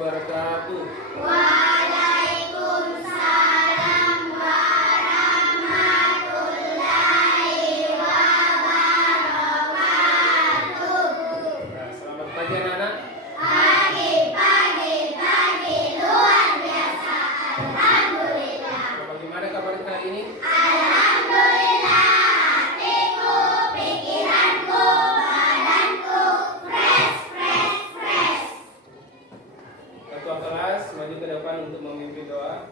wabarakatuh. Waalaikumsalam warahmatullahi wabarakatuh. Nah, selamat pagi anak-anak. Pagi luar biasa. Alhamdulillah. Bagaimana kabar hari ini? Alhamdulillah. Hatiku, pikiranku, badanku fresh. Ketua kelas maju ke depan untuk memimpin doa.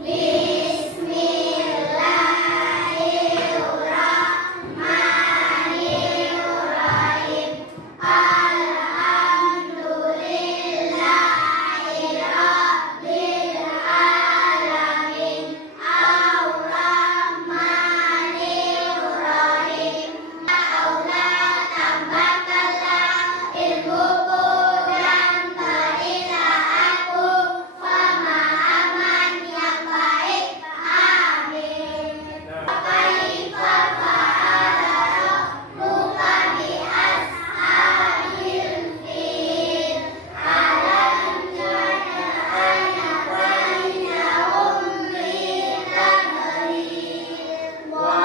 Bismillahirrahmanirrahim. Alhamdulillahirabbil alamin. Ar-Rahmanirrahim. Ya Allah, tambahkanlah ilmuku dan berilah aku pemahaman yang baik. Amin. Kaifa fa'ala rabbuka bi ashabil fil. Alam naj'alna bainahum biqadrin wa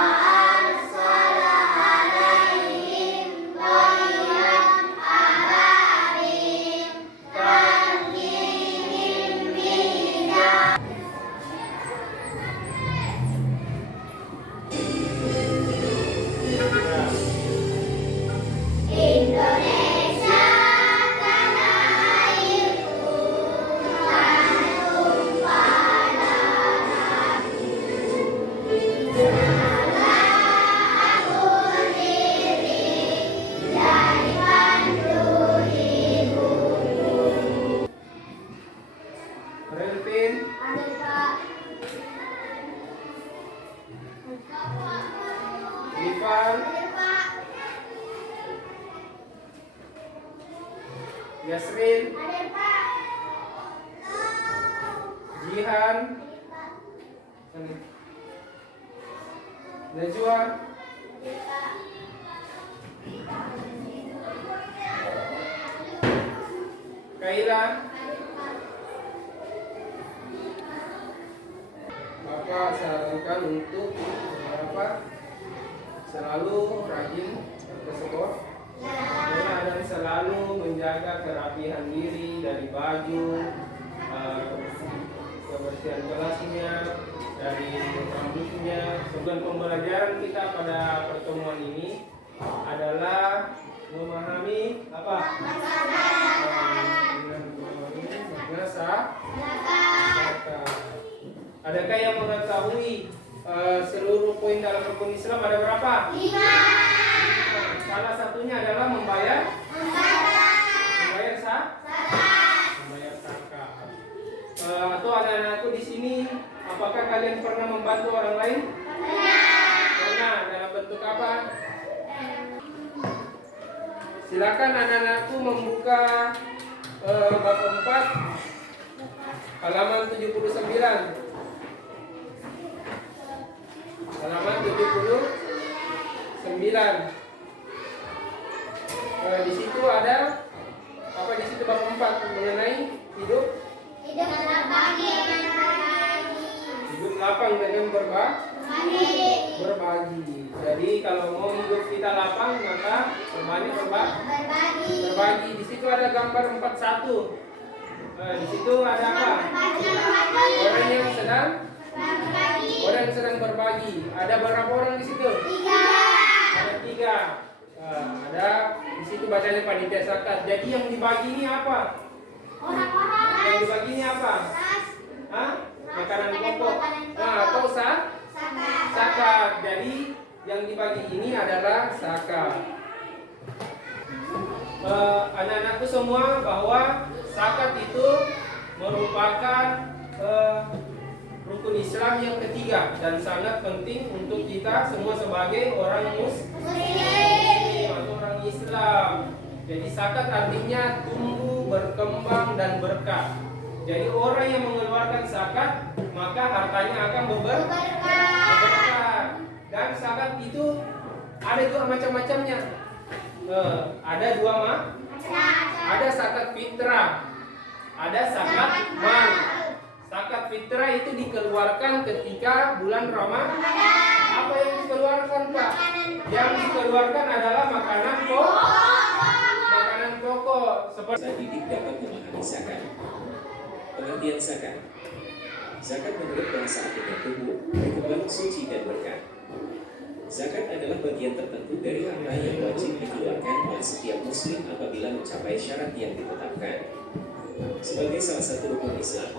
arsala alaihim tayran ababil tarmihim bihijar. Indonesia tanah airku, tanah tumpah darahku. Janganlah aku berdiri dari pandu ibuku. Relvin, Ada Pak. Ivan, Ada Pak. Yasrin, Ada Pak. Jihan, Najwa, Kaira. Bapak sarankan untuk selalu rajin ke sekolah dan selalu menjaga kerapihan diri dari baju, kebersihan kelasnya, dari rambutnya. Tujuan pembelajaran kita pada pertemuan ini adalah memahami apa? Zakat. Adakah yang mengetahui seluruh poin dalam rukun Islam ada berapa? 5. Salah satunya adalah membayar zakat. Atau anak-anakku di sini, apakah kalian pernah membantu orang lain? Pernah. Dalam bentuk apa? Silakan anak-anakku membuka bab 4 halaman 79. Halaman 79. Di situ ada apa? Di situ bab 4 mengenai hidup lapang dengan berbagi. Jadi kalau mau hidup kita lapang maka berbagi. Di situ ada gambar 41. Di situ ada apa? Orang yang sedang berbagi. Ada berapa orang di situ? 3. Ada 3. Ada di situ bacanya panitia zakat. Jadi yang dibagi ini apa? Yang dibagi ini apa? Makanan pokok. Atau zakat. Jadi yang dibagi ini adalah zakat. Anak-anakku semua bahwa zakat itu merupakan rukun Islam yang ketiga dan sangat penting untuk kita semua sebagai orang Muslim atau orang Islam. Jadi zakat artinya tumbuh, berkembang dan berkah. Jadi orang yang mengeluarkan zakat maka hartanya akan berberkah. dan zakat itu ada dua macam-macamnya. Ada dua ada zakat fitrah, ada zakat mal. Zakat fitrah itu dikeluarkan ketika bulan Ramadan. Apa yang dikeluarkan, Pak? Yang dikeluarkan adalah makanan pokok seperti didik dapat memahami zakat. Pengertian zakat. Zakat menurut bahasa akidah tubuh, berkembang suci dan berkah. Zakat adalah bagian tertentu dari harta yang wajib dikeluarkan oleh setiap muslim apabila mencapai syarat yang ditetapkan. Sebagai salah satu rukun Islam,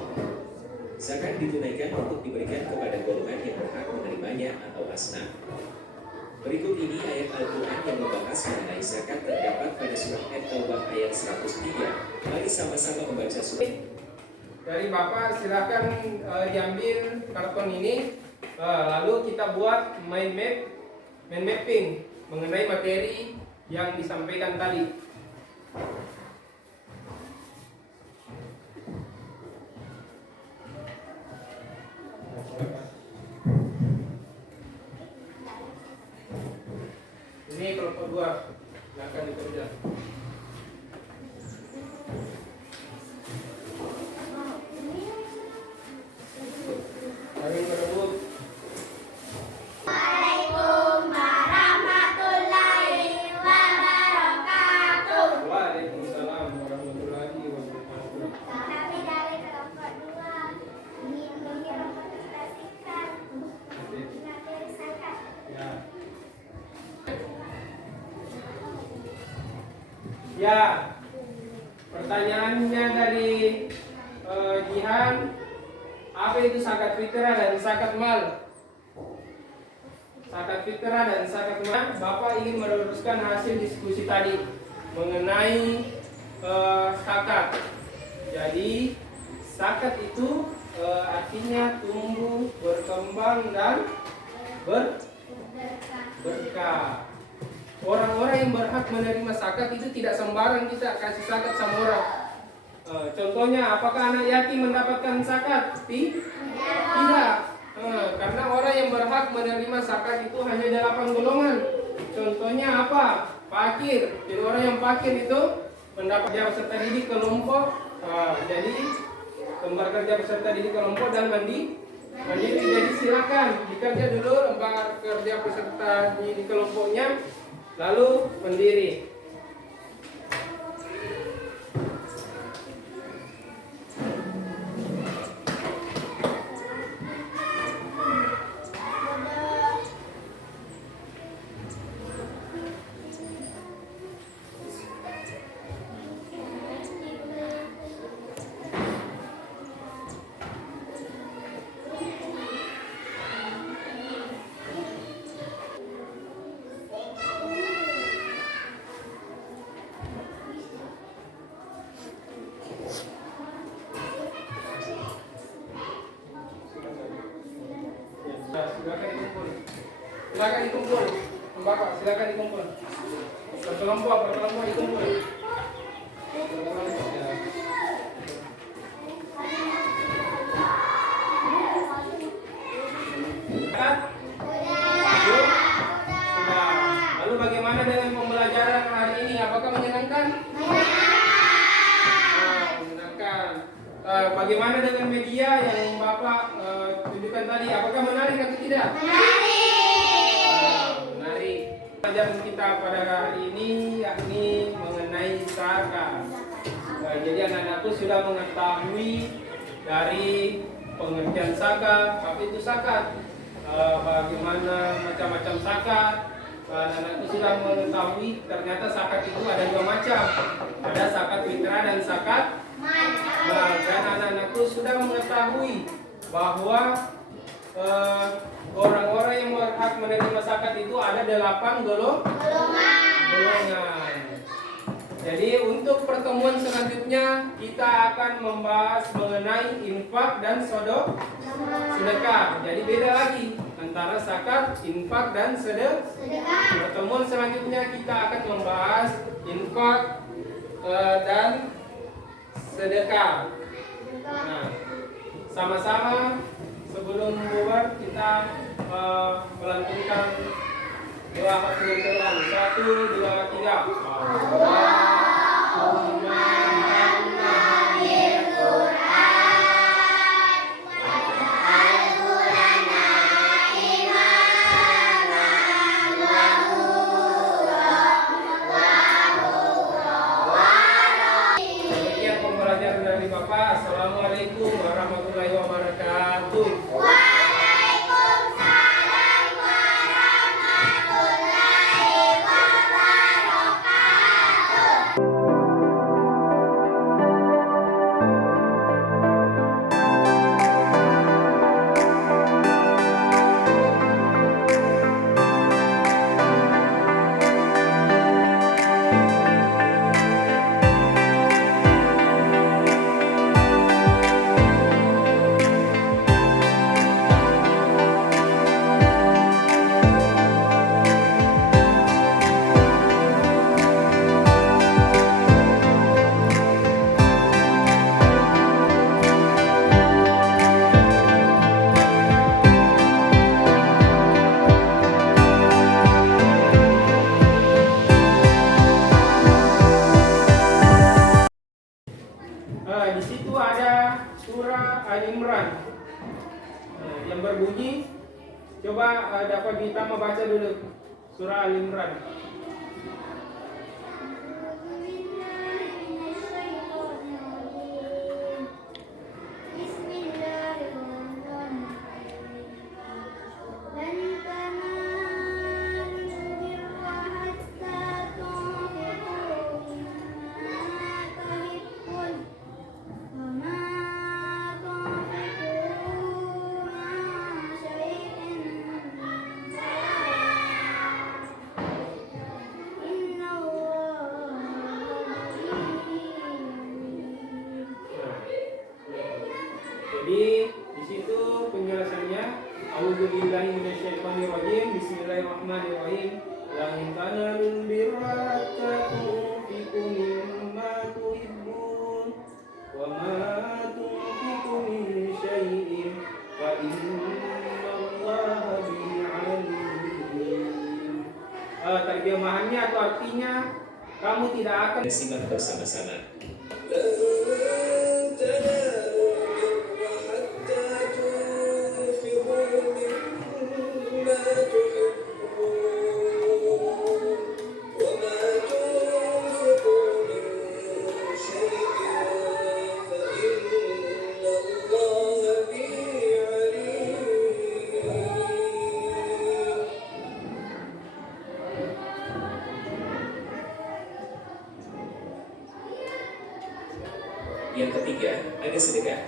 zakat ditunaikan untuk diberikan kepada golongan yang berhak menerimanya atau asnaf. Berikut ini ayat Al-Quran yang membahas mengenai zakat terdapat pada surat At-Taubah ayat 103. Mari sama-sama membaca surat. dari Bapak. Silakan diambil karton ini, lalu kita buat mind mapping mengenai materi yang disampaikan tadi. Ini kelompok 2, silakan dikerja. Kami merebut. Waalaikumsalam warahmatullahi wabarakatuh. Waalaikumsalam warahmatullahi wabarakatuh. Kami dari kelompok 2 ingin merepresentasikan materi zakat. Ya. Ya, pertanyaannya dari Jihan, apa itu zakat fitrah dan zakat mal? Zakat fitrah dan zakat mal, Bapak ingin meluruskan hasil diskusi tadi mengenai zakat. Jadi zakat itu artinya tumbuh, berkembang dan berkah. Orang-orang yang berhak menerima zakat itu tidak sembarang kita kasih zakat sama orang. Contohnya, apakah anak yatim mendapatkan zakat? Tidak. Karena orang yang berhak menerima zakat itu hanya 8 golongan. Contohnya apa? Fakir. Jadi orang yang fakir itu mendapat kerja peserta didik kelompok. Jadi lembar kerja peserta didik kelompok dan mandiri. Jadi silakan dikerja dulu lembar kerja peserta didik kelompoknya, lalu pendiri. Silakan dikumpul. Bapak, silakan dikumpul. Berkelompok dikumpul. Ya. Sudah. Lalu bagaimana dengan pembelajaran hari ini? Apakah menyenangkan? Menyenangkan. Bagaimana dengan media yang Bapak tunjukkan tadi? Apakah menarik atau tidak? Menarik. Pelajaran kita pada hari ini yakni mengenai zakat. Jadi anak-anakku sudah mengetahui dari pengertian zakat, apa itu zakat, bagaimana macam-macam zakat. Anak-anakku sudah mengetahui ternyata zakat itu ada 2 macam. Ada zakat fitrah dan zakat mal. Dan anak-anakku sudah mengetahui bahwa orang-orang yang berhak menerima zakat itu ada 8 golongan. Jadi untuk pertemuan selanjutnya kita akan membahas mengenai infak dan sedekah. Jadi beda lagi antara zakat, infak dan sedekah. Pertemuan selanjutnya kita akan membahas infak dan sedekah. Nah, sama-sama sebelum bubar kita melantunkan wabarakatuh. Waalaikumsalam warahmatullahi wabarakatuh. Di situ ada surah Al-Imran yang berbunyi. Coba dapat Ditama baca dulu surah Al-Imran. Jadi di situ penjelasannya, A'udzubillahi minasyaitonirrajim. Bismillahirrahmanirrahim. Lan tanalul birra hatta tunfiqu mimma tuhibbun wa ma tunfiqu min syai'in fa innallaha bihi alim. Terjemahannya atau artinya, kamu tidak akan Simak bersama-sama. Yang ketiga, ada sedekah.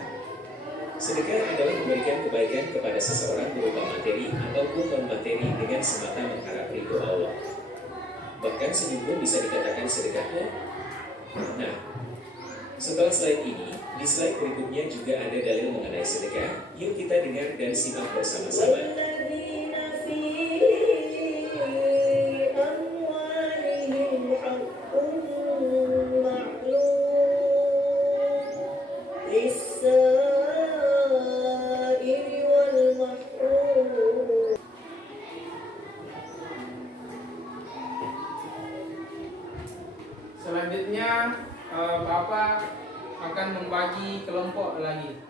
Sedekah adalah memberikan kebaikan kepada seseorang berupa materi ataupun non-materi dengan semata mengharap ridho Allah. Bahkan senyum pun bisa dikatakan sedekah loh. Nah, setelah slide ini, di slide berikutnya juga ada dalil mengenai sedekah. Yuk kita dengar dan simak bersama-sama. Selanjutnya Bapak akan membagi kelompok lagi,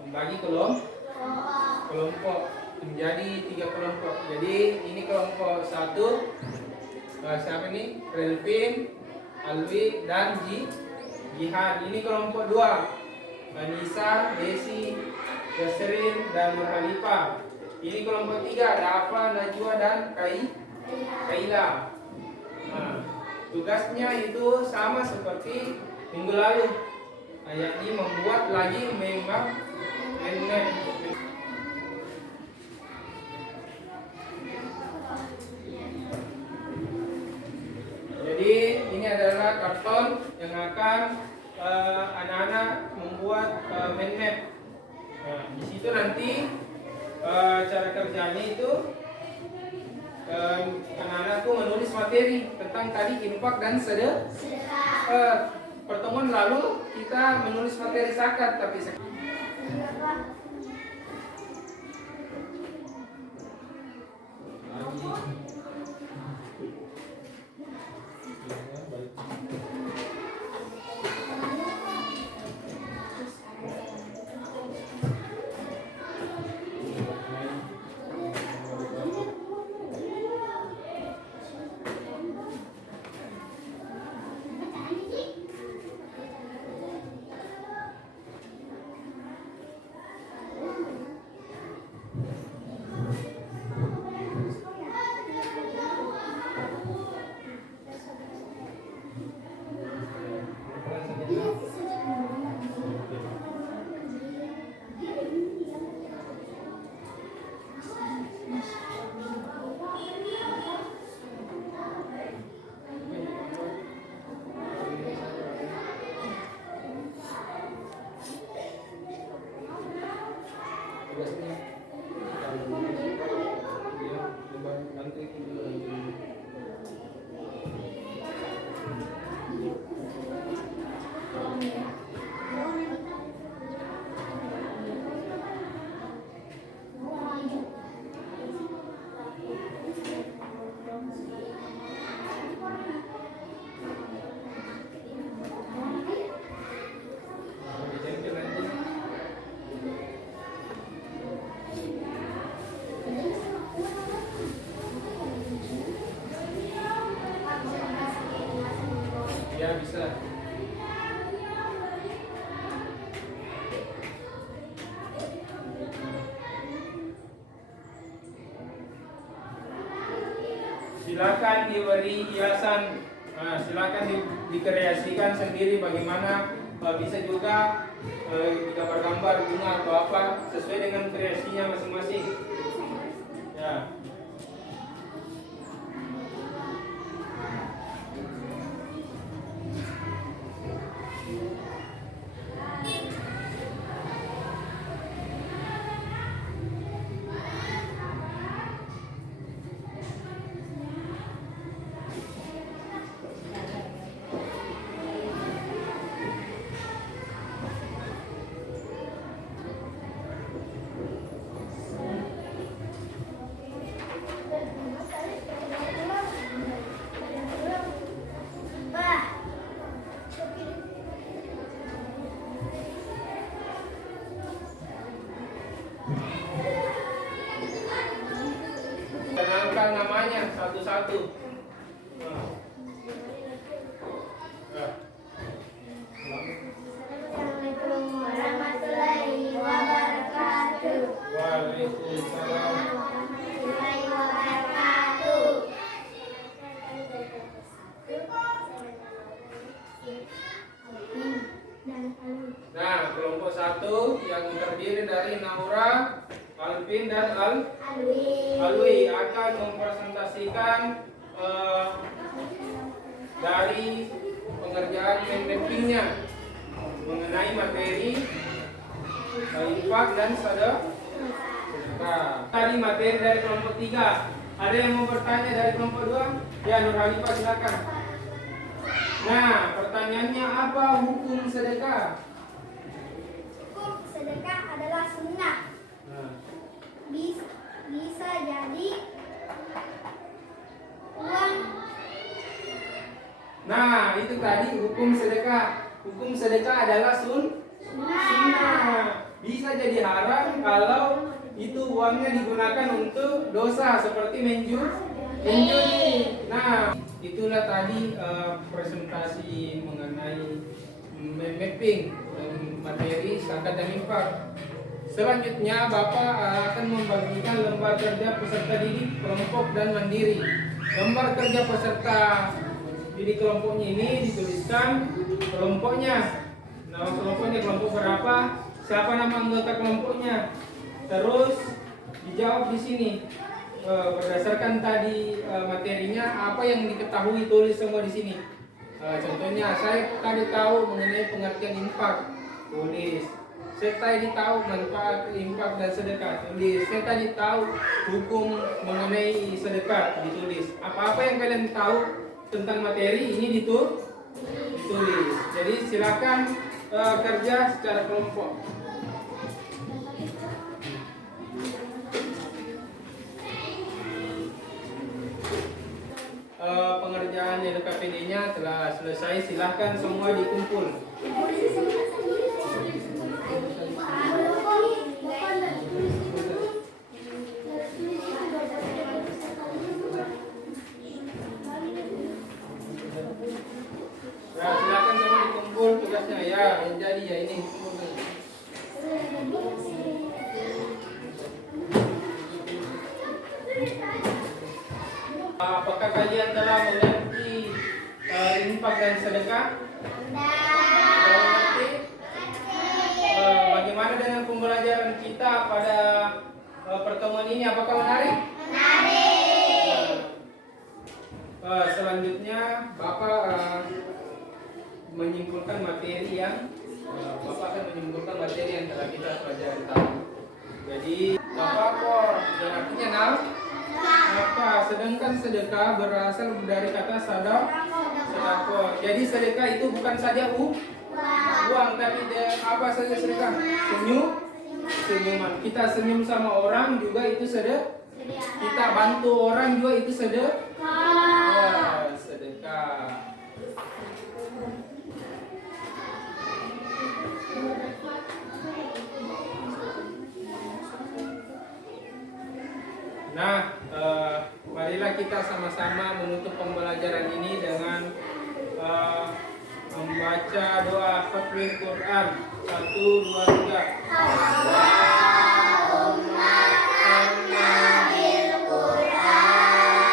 membagi kelompok menjadi 3 kelompok. Jadi ini kelompok 1, siapa ini? Relvin, Alwi, dan Jihad. Ini kelompok 2, Nisa, Desi, Yasrin, dan Nurhalifah. Ini kelompok 3, Dafa, Najwa, dan Kaila. Tugasnya itu sama seperti minggu lalu, yakni membuat lagi memang map. Jadi ini adalah karton yang akan anak-anak membuat mind map. Nah, di situ nanti cara kerjanya itu anak-anakku menulis materi tentang tadi infak dan sedekah. Pertemuan lalu kita menulis materi zakat, tapi silakan diberi hiasan. Nah, silakan dikreasikan sendiri bagaimana, bisa juga gambar-gambar bunga atau apa sesuai dengan kreasinya masing-masing. Ya. Kenalkan namanya satu-satu. Assalamualaikum warahmatullahi wabarakatuh. Waalaikumsalam. Warahmatullahi wabarakatuh. Nah, kelompok satu yang terdiri dari Naura, Alvin, dan Alwi akan mempresentasikan dari pengerjaan mind mappingnya mengenai materi infak dan sedekah. Tadi materi dari kelompok 3. Ada yang mau bertanya dari kelompok 2? Ya, Nur Halifah silakan. Nah, pertanyaannya apa hukum sedekah? Hukum sedekah adalah sunnah. Bisa jadi uang. Nah, itu tadi hukum sedekah. Hukum sedekah adalah sunnah. Bisa jadi haram kalau itu uangnya digunakan untuk dosa seperti menjudi. Nah, itulah tadi presentasi mengenai mapping materi zakat dan infak. Selanjutnya Bapak akan membagikan lembar kerja peserta didik kelompok dan mandiri. Lembar kerja peserta didik kelompoknya ini dituliskan kelompoknya, nama kelompoknya, kelompok berapa, siapa nama anggota kelompoknya. Terus dijawab di sini berdasarkan tadi materinya apa yang diketahui, tulis semua di sini. Contohnya saya tadi tahu mengenai pengertian infak, tulis. Saya tadi tahu manfaat infak dan sedekah, tulis. Saya tadi tahu hukum mengenai sedekah, ditulis. Apa-apa yang kalian tahu tentang materi ini ditulis. Jadi silakan kerja secara kelompok. Pengerjaan LKPD-nya telah selesai. Silahkan semua dikumpul. Nah, silakan semua dikumpul tugasnya ya. Yang jadi ya ini. Apakah kalian telah mengerti infak dan sedekah? Sudah mengerti? Bagaimana dengan pembelajaran kita pada pertemuan ini? Apakah menarik? Selanjutnya Bapak menyimpulkan materi yang telah kita pelajari tadi. Jadi Bapak kok artinya nafkah, sedangkan sedekah berasal dari kata sedekah. Jadi sedekah itu bukan saja uang, tapi apa saja sedekah? Senyuman. Kita senyum sama orang juga itu sedekah. Kita bantu orang juga itu sedekah. Sedekah. Nah, marilah kita sama-sama menutup pembelajaran ini dengan membaca doa khatmul Quran. 1, 2, 3. Allahumma khatmil Quran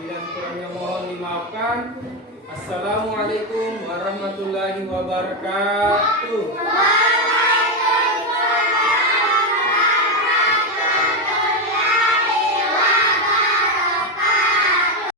Bila kurangnya mohon dimaafkan. Assalamualaikum warahmatullahi wabarakatuh.